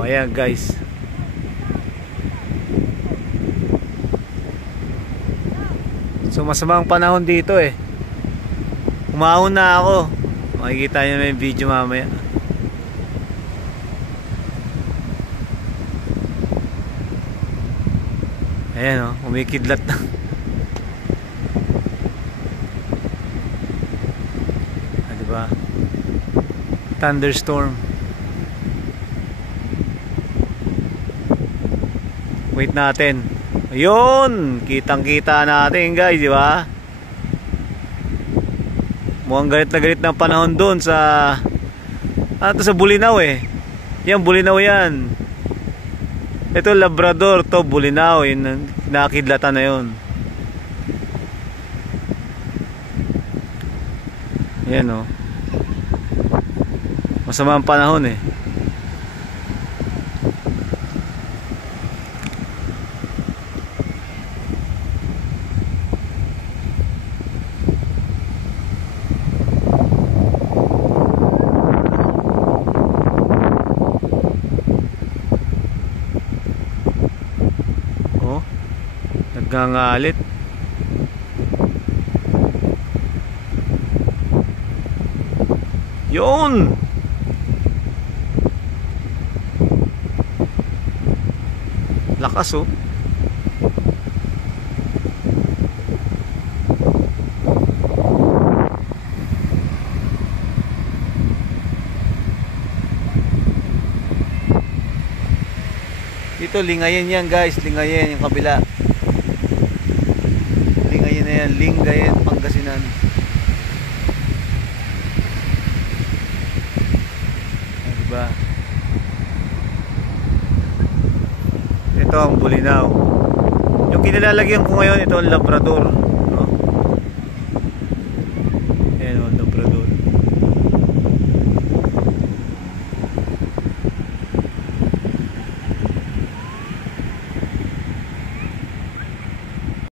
O ayan guys. So masamang panahon dito eh. Umahon na ako. Makikita nyo na yung video mamaya. Ayan o, umikidlat na. Diba? Thunderstorm. Wait natin. Ayun, kitang-kita natin guys, di ba? Mukhang galit na galit ng panahon doon sa sa Bulinaw eh. Yan, Bulinaw yan. Ito Labrador, to Bulinaw, yun, nakidlatan na yun. Yan o. Masama ang panahon eh. Nagngangalit. Yun. Lakas oh. Dito Lingayen yan guys, Lingayen yung kabila. Lingayen na yan, Lingayen, Pangasinan. Diba? Ito ang Bulinaw. Yung kinilalagyan ko ngayon, ito ang Labrador, no? Ayan,